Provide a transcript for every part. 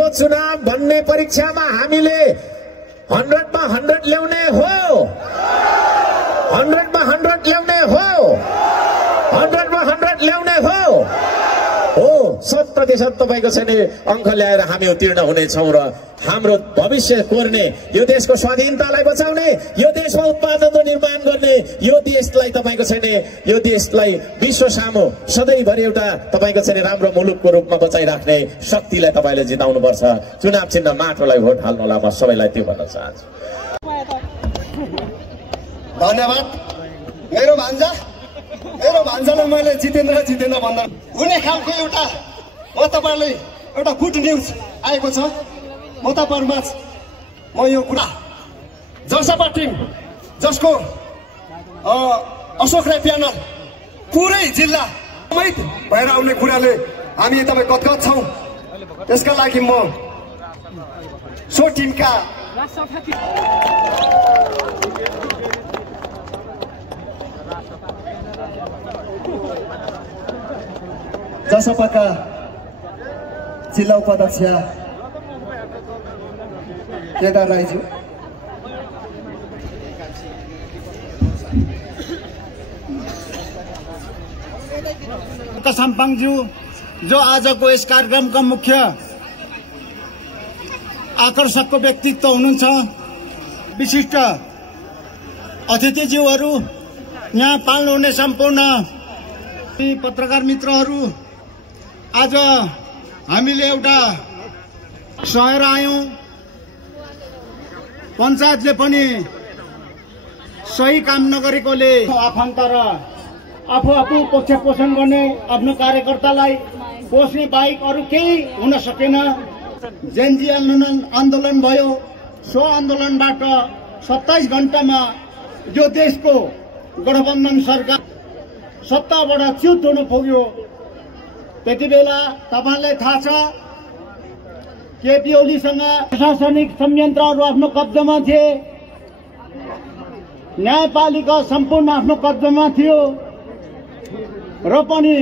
यो चुनाव भन्ने परीक्षामा हामीले 100 मा 100 ल्याउने हो, 100 मा 100 ल्याउने हो, 100 मा 100 ल्याउने हो। 100% तपाईको चाहिँ अंक ल्याएर हामी उत्तीर्ण हुनेछौं र हाम्रो भविष्य कोर्ने, यो देशको स्वाधीनतालाई बचाउने, यो देशमा उत्पादन र निर्माण गर्ने, यो देशलाई तपाईको चाहिँ यो देशलाई विश्व सामु सधैँभरि एउटा तपाईको चाहिँ राम्रो मुलुकको रूपमा बचाइराख्ने शक्तिलाई तपाईले जिताउनु पर्छ। चुनाव चिन्ह माटोलाई भोट हाल्नु होला। म सबैलाई त्यो भन्न चाहन्छु। धन्यवाद। मेरो भान्जालाई मैले जितेन्द्र भन्दा हुने खालको एउटा म तपाईलाई एउटा गुड न्यूज आएको छ। म तपाईहरुमाझ म यो कुरा जसपा टिम जसको अशोक राई प्यानल पुरै जिल्ला समेत भएर आउने कुराले हामी तपाई गदगद छौं। त्यसका लागि म सो टिमका जसपाका जिल्ला उपाध्यक्ष केदार राईज्यू, साम्पाङज्यू जो आजको यस कार्यक्रमका मुख्य आकर्षकको व्यक्तित्व हुनुहुन्छ, विशिष्ट अतिथिज्यूहरू, यहाँ पाल्नुहुने सम्पूर्ण पत्रकार मित्रहरू, आज हामीले एउटा सहेर आयौं। पञ्चायतले पनि सही काम नगरेकोले आफन्त र आफू पक्ष पोषण गर्ने आफ्नो कार्यकर्तालाई पोस्ने बाहेक अरू केही हुन सकेन। जेनजी आन्दोलन भयो। सो आन्दोलनबाट 27 घण्टामा यो देशको गठबन्धन सरकार सत्ताबाट च्युत हुन पुग्यो। त्यति बेला तपाईलाई थाहा छ केपी ओलीसँग प्रशासनिक संयन्त्रहरू आफ्नो कब्जामा थिए, न्यायपालिका सम्पूर्ण आफ्नो कब्जामा थियो र पनि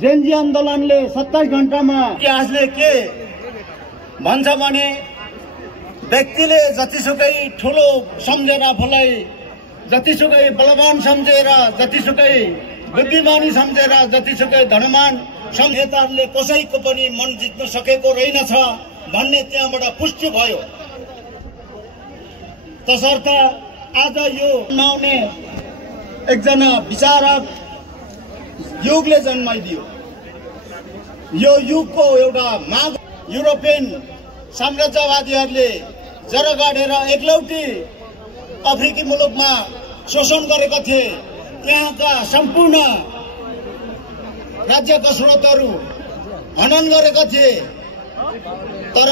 जेनजी आन्दोलनले 27 घण्टामा इतिहासले के भन्छ भने व्यक्तिले जतिसुकै ठुलो सम्झेर आफूलाई, जतिसुकै बलवान सम्झेर, जतिसुकै बुद्धिमानी सम्झेर, जतिसुकै धनवान सम्झेताहरूले कसैको पनि मन जित्न सकेको रहेनछ भन्ने त्यहाँबाट पुष्टि भयो। तसर्थ आज यो नआउने एकजना विचारक युगले जन्माइदियो। यो युगको एउटा माग युरोपियन साम्राज्यवादीहरूले जरा गाडेर एकलौटी अफ्रिकी मुलुकमा शोषण गरेका थिए। त्यहाँका सम्पूर्ण राज्यका स्रोतहरू हनन गरेका थिए। तर